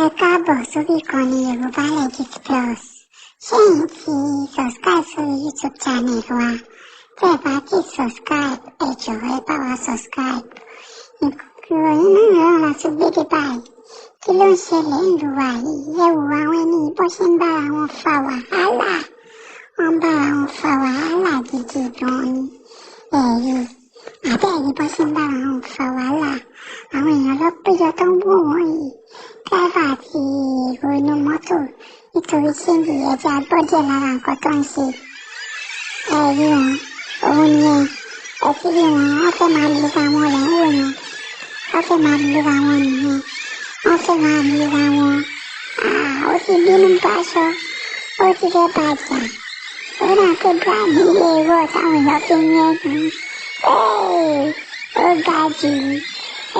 Ẹ káàbọ̀ sórí ìkànnì Yorubalegit Plus. Ṣé ẹ̀yin ti subscribe sórí YouTube channel wa? Tẹ́ ẹ bá ti subscribe, ẹ jọ̀wọ́ ẹ bá wa subscribe. Ìròyìn náà la tún gbé dé báyìí. Kí ló ń ṣẹlẹ̀ ń lu wa yìí? Ẹ wo àwọn ẹni bó ṣe ń bára wọn fa wàhálà. Wọ́n ń bára wọn fa wàhálà gidi gan ni. Ẹ̀rí àbẹ́ẹ̀rí bó ṣe ń bára wọn fa wàhálà. Àwọn èèyàn lọ péjọ tó ń wò wọ́n yìí. Dráìvà àti èrò inú mọ́tò nítorí ṣéǹjì ẹja gbọ́dẹ̀ lára nǹkan tó ń ṣe. Ẹ̀rí wọn, òun nìyẹn. Ẹ ti rí wọn, wọ́n fẹ́ máa lu àwọn rẹ̀ ń wò yẹn. Wọ́n fẹ́ máa lu àwọn nìyẹn. Wọ́n fẹ́ máa lu àwọn. Ó ti bínú báṣọ. Ó ti fẹ́ bàjá. Ó náà pé bíráàdì ilé ìwọ táwọn èèyàn fi ń yẹ́gun. Ó ga jù.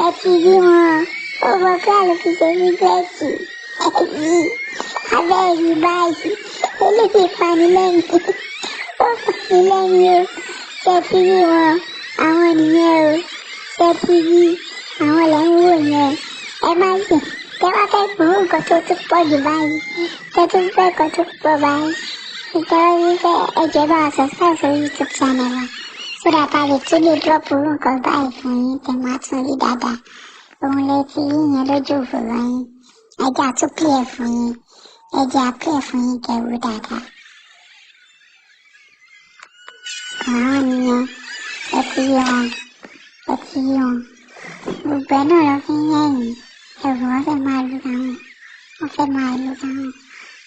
Ẹ ti rí wọn. Owó kíláàlù fi ṣe ní bẹ́ẹ̀sì. Abẹ́ẹ̀rí báyìí. Eléyìí panilẹ́yìn. Ó panilẹ́yìn o. Ṣé ti rí wọn? Àwọn nìyẹn o. Ṣé ti rí àwọn lẹ́ ń wò yẹn? Ẹ má sì. Tẹ́ wá fẹ́ gbòó nǹkan tó tún pọ̀ jù báyìí. Tẹ́ tún fẹ́ nǹkan tó pọ̀ báyìí. Ìtọ́wọ́ wípé ẹ̀jẹ̀ bá wa subscribe sórí YouTube channel wa. Sódà tá a lè tún lè drop nǹkan báyìí fún yín tẹ́ máa tún rí dáadáa. Òun lè ti rí yẹn lójú òfurufú yín. Ẹja tún play fún yín. Ẹja play fún yín kẹwù dáadáa. Àwọn nìyẹn. Ẹ ti rí wọn. Ẹ ti rí wọn. Gbogbo ẹ̀ náà lọ fi ń yẹ̀yìn. Ẹ̀rù wọn fẹ́ máa lu àwọn. Wọ́n fẹ́ máa lu àwọn.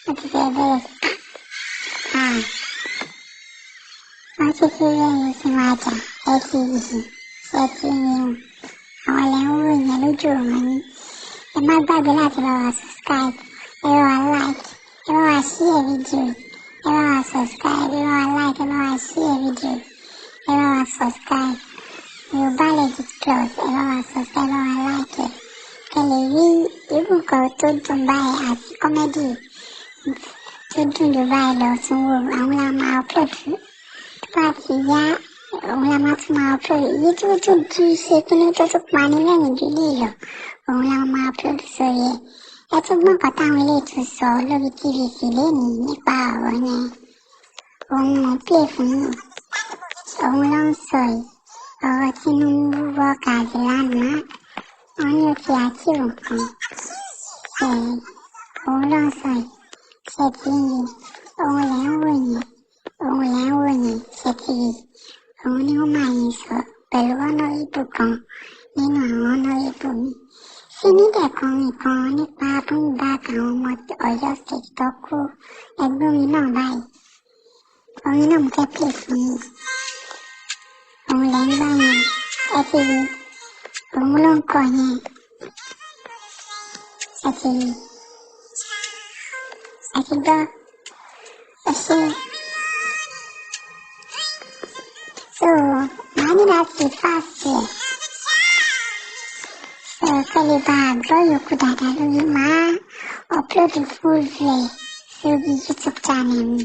Wọ́n ti fẹ́ bẹ̀rẹ̀ sí. Wọ́n ti fi rẹ́yìn sí wọn àjà. Ẹ ti rí i. Ṣé ẹ ti rí wọn? Àwọn lẹ́ ń wò yẹn lójú òun yín. Ẹ má gbàgbé láti bá wa subscribe. Ẹ bá wa like. Ẹ bá wa share video. Ẹ bá wa subscribe. Ẹ bá wa like. Ẹ bá wa share video. Ẹ bá wa subscribe. Yorubalegit Plus. Ẹ bá wa subscribe. Ẹ bá wa like ẹ. Ẹ lè rí irú nǹkan tó dùn báyìí àti kọ́mẹ́dì tó dùn jù báyìí lọ tún wò. Àwọn la máa upload fún. Tó bá ti yá, òun la máa tún máa upload. Èyí tó tún ṣe kínní tó tún pani lẹ́yìn jù lè lọ. Òun la máa upload sórí ẹ̀. Ẹ tún gbọ́n nǹkan táwọn ilé tún sọ lórí TVC lénìí nípa ọ̀rọ̀ yẹn. Òun mò ń play fún yín. Òun ló ń sọ yìí. Ọ̀rọ̀ Tinubu workers lánàá. Wọ́n ní ó ti àtìrò nǹkan. Òun ló ń sọ yìí. Ṣé ti ń rí? Òun lẹ̀ ń wò yẹn. Òun lẹ̀ ń wò yẹn. Ṣé ti rí? Òun ni ó máa yẹn sọ pẹ̀lú honorable kan nínú àwọn honorable mi. Sínídẹ̀ kọrin kan nípa bringback àwọn ọmọ Ọ̀yọ́ state tó kú. Ẹgbẹ́ orin náà báyìí. Orin náà mo fẹ́ play fún yín. Òun lẹ̀ ń gbọ́ yẹn. Ẹ ti rí? Òun ló ń kọ yẹn. Ẹ ti rí? Ẹ ti gbọ́? Ẹ ṣe. So, màá ní láti fast ẹ̀. So, kẹ́lẹ́ bá a gbọ́ yòókù dáadáa lórí màá upload full rẹ̀ sórí YouTube channel mi.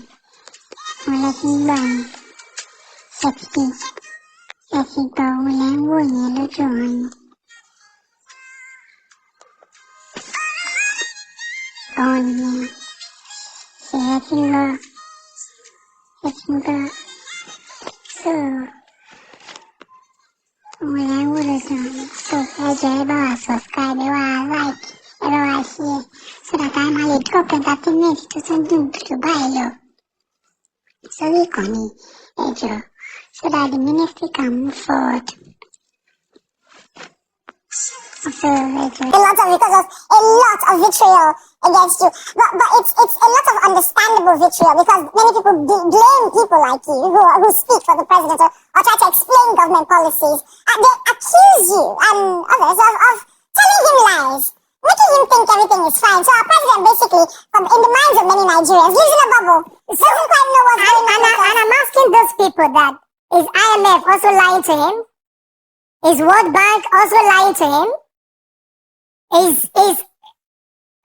Mo lè fi ń gbọ́ yẹn. Ṣé ti rí? Ẹ ti gbọ́ òun lẹ́ ń wò yẹn lójú wọn yẹn. Òun nìyẹn. Ṣé ẹ ti ń lọ? Ẹ ti ń gbọ́? So, òun lẹ́ ń wò lójú wọn yẹn. So, ẹ jọ̀ọ́ ẹ bá wa subscribe, ẹ bá wa like, ẹ bá wa share. So that a máa lè drop entertainment tó tún dùn jù báyìí lọ. Sórí ìkànnì ẹ jọ̀ọ́. So that the ministry can move forward. So, because of a lot of vitriol against you. But it's a lot of understandable vitriol because many people blame people like you who speak for the president or try to explain government policies. They accuse you and others of telling him lies, making him think everything is fine. So our president basically, in the minds of many Nigerians, lives in a bubble. Doesn't quite know what's going on. And I'm asking those people that, is IMF also lying to him? Is World Bank also lying to him? Is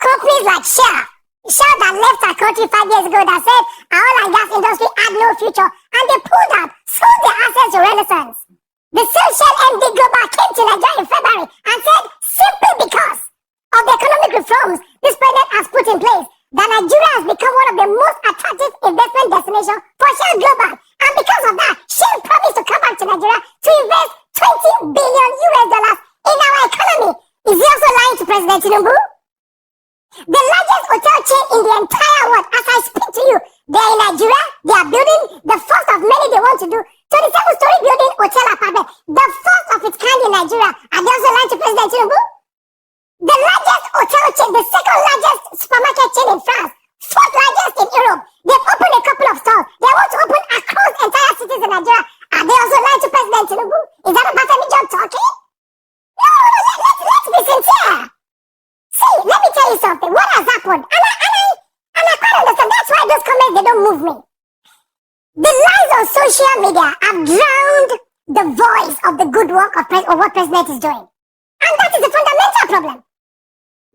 companies like Shell that left our country 5 years ago that said our oil and gas industry had no future and they pulled out, sold their assets to Renaissance. The same Shell MD Global came to Nigeria in February and said simply because of the economic reforms this president has put in place, that Nigeria has become one of the most attractive investment destinations for Shell Global. And because of that, Shell promised to come back to Nigeria to invest $20 billion in our economy. Is he also lying to President Tinubu? The largest hotel chain in the entire world, as I speak to you, they're in Nigeria. They are building the first of many they want to do. 27-story building hotel apartment, the first of its kind in Nigeria. And they also lying to President Tinubu? The largest hotel chain, the second largest supermarket chain in France, fourth largest in Europe. They've opened a couple of stores. They want to open across entire cities in Nigeria. And they also lying to President Tinubu? Is that a Batami job talking? No, let's be sincere. See, let me tell you something. What has happened? And I quite understand. That's why those comments, they don't move me. The lies on social media have drowned the voice of the good work of what President is doing. And that is the fundamental problem.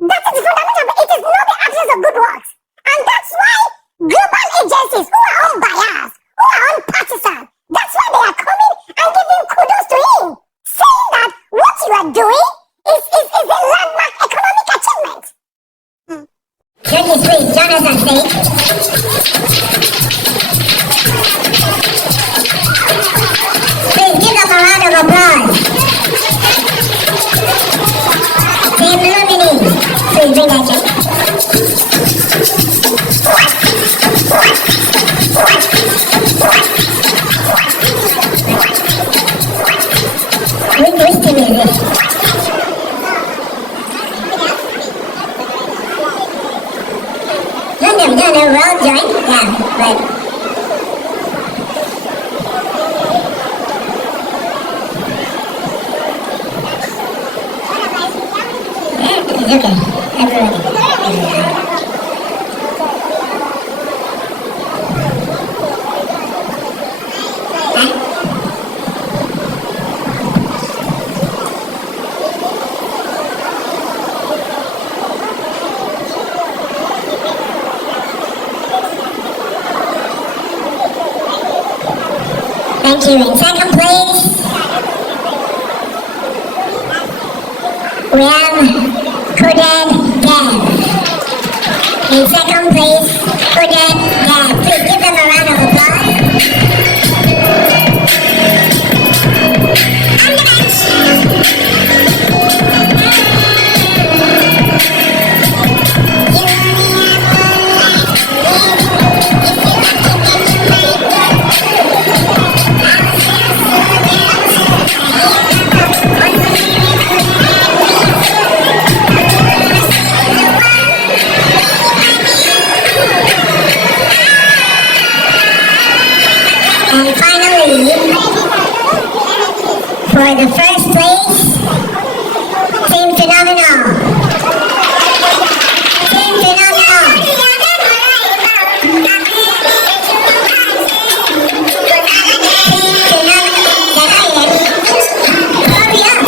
That is the fundamental problem. It is not the absence of good works. And that's why global agencies who are unbiased, who are unpartisan, that's why they are coming and giving kudos to him, saying that what you are doing is a landmark economic achievement. Judges, please join us on stage. Please give them a round of applause. Team Lumini, please bring that check. Which team is this? No, we're all joined. Yeah, but it's okay. Everybody. Thank you. In second place, we have Koden Dev. In second place, Koden Dev. Please give them a round of applause. On the bench. And finally, for the first place, Team Phenomenal. Team Phenomenal. Hurry up.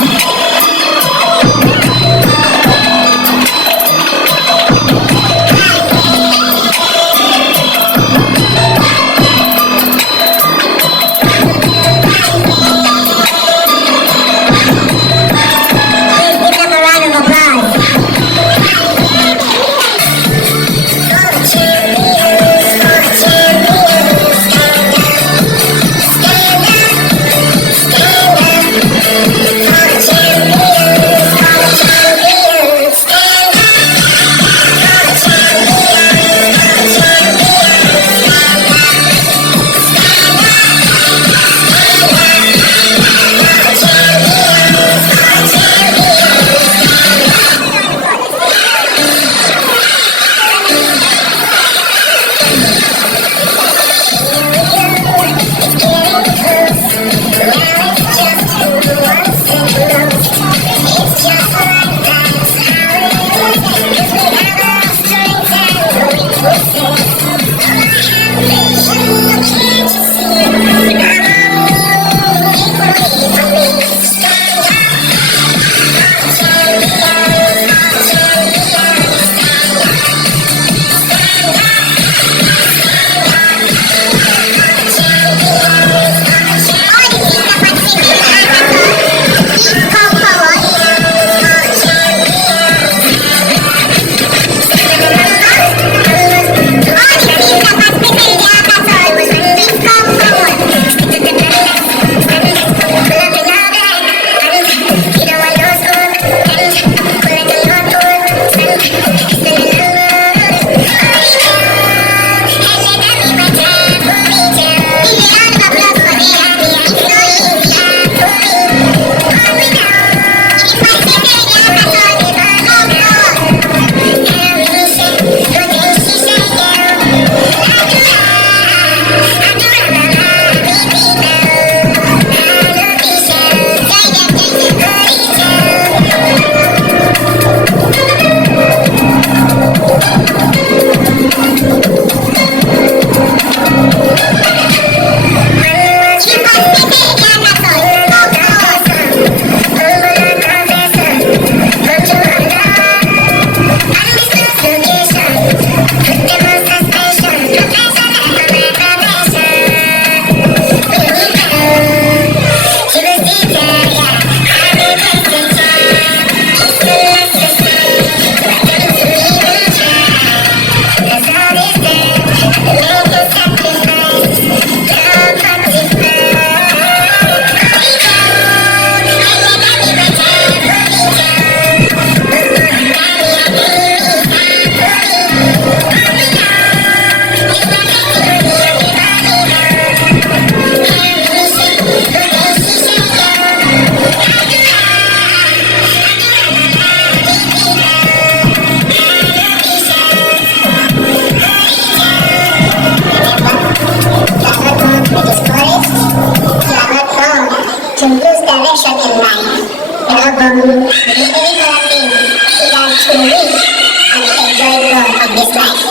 this life.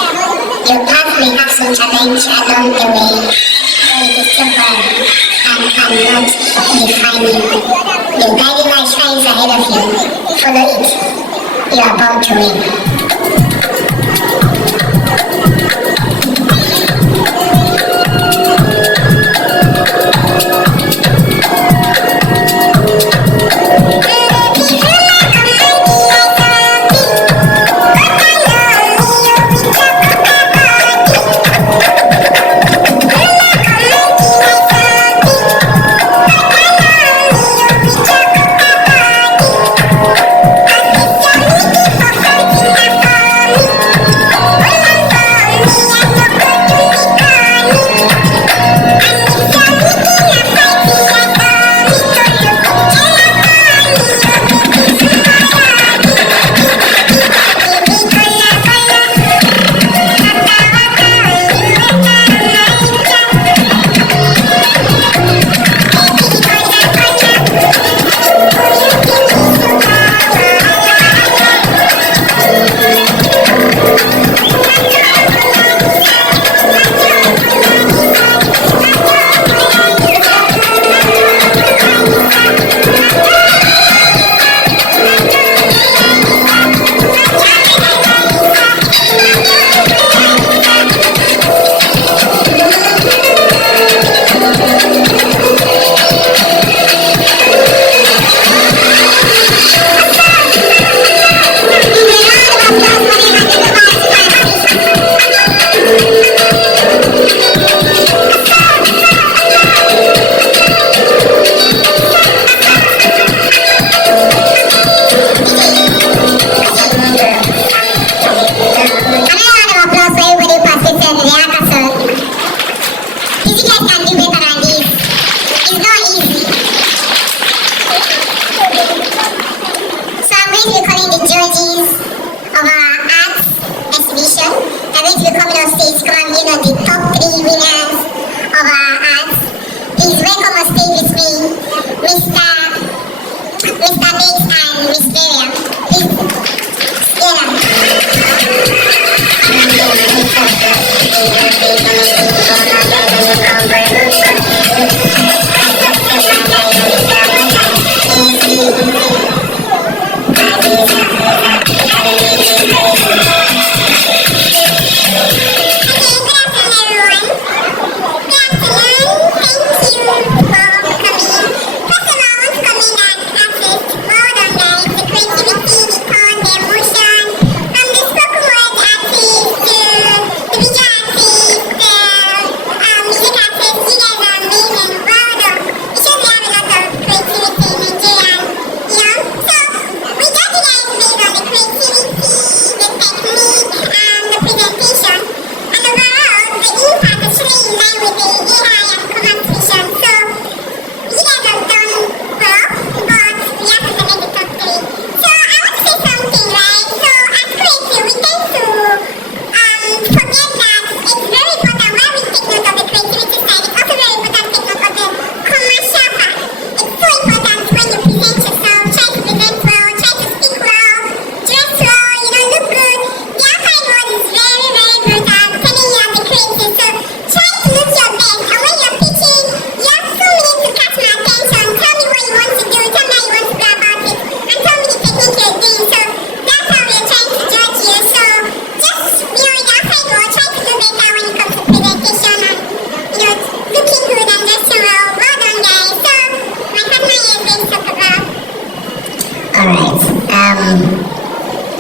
You probably have some challenge along the way, but it is temporary and cannot define you. The guiding light shines ahead of you. Follow it. You are bound to win.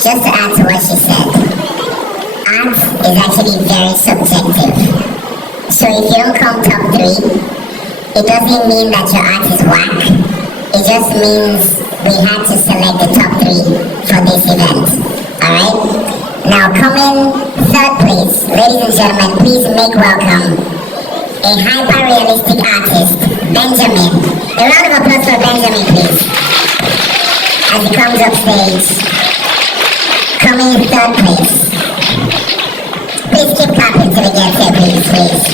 Just to add to what she said, art is actually very subjective. So if you don't come top 3, it doesn't mean that your art is whack. It just means we had to select the top 3 for this event. Alright? Now coming 3rd place, ladies and gentlemen, please make welcome a hyper-realistic artist, Benjamin. A round of applause for Benjamin, please. As he comes up stage. Coming 3rd place. Please keep clapping till he gets here, please.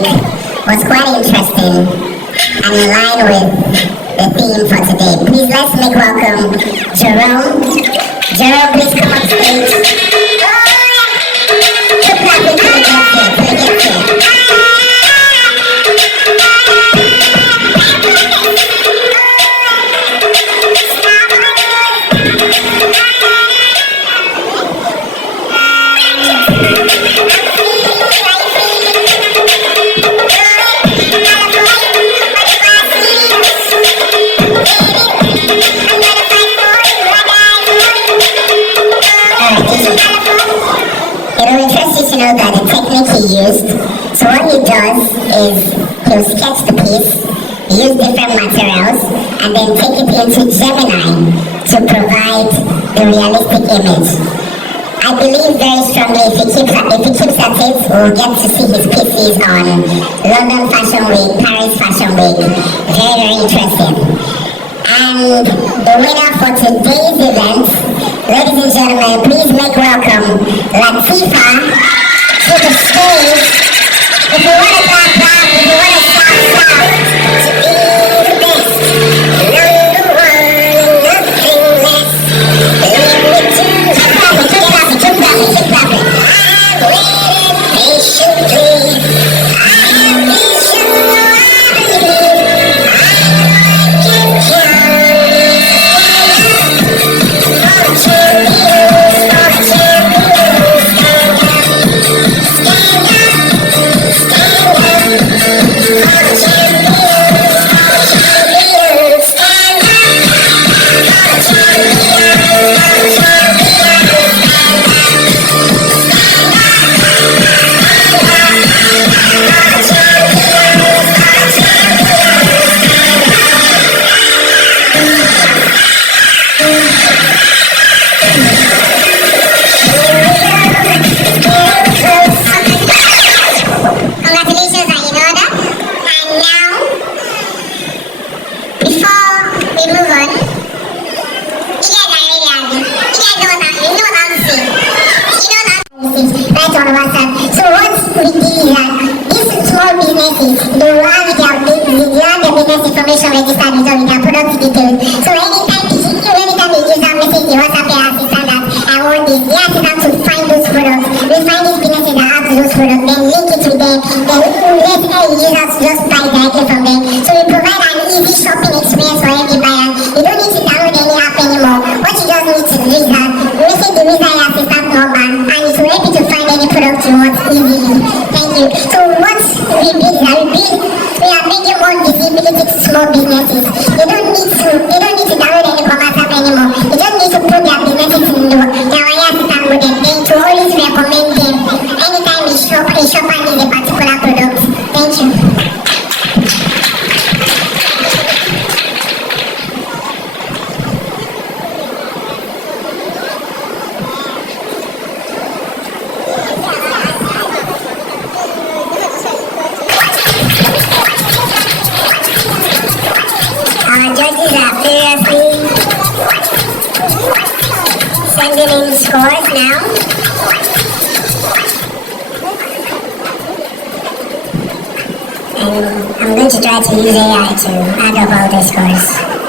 week was quite interesting and in line with the theme for today. Please let's make welcome Jerome. Jerome, please come on stage. Keep clapping till he gets here, till he gets here. It'll interest you to know that the technique he used, so what he does is he'll sketch the piece, use different materials, and then take it into Gemini to provide the realistic image. I believe very strongly if he keeps at it, we'll get to see his pieces on London Fashion Week, Paris Fashion Week. Very, very interesting. And the winner for today's event, ladies and gentlemen, please make welcome Latifa to the stage. If you want to clap, clap. If you want to shout, shout. To be the best, number one, nothing less. Let me do. Keep clapping, keep clapping, keep clapping, keep clapping. I waited patiently. I am patient, I believe. I'm going to try to use AI to add up all the scores.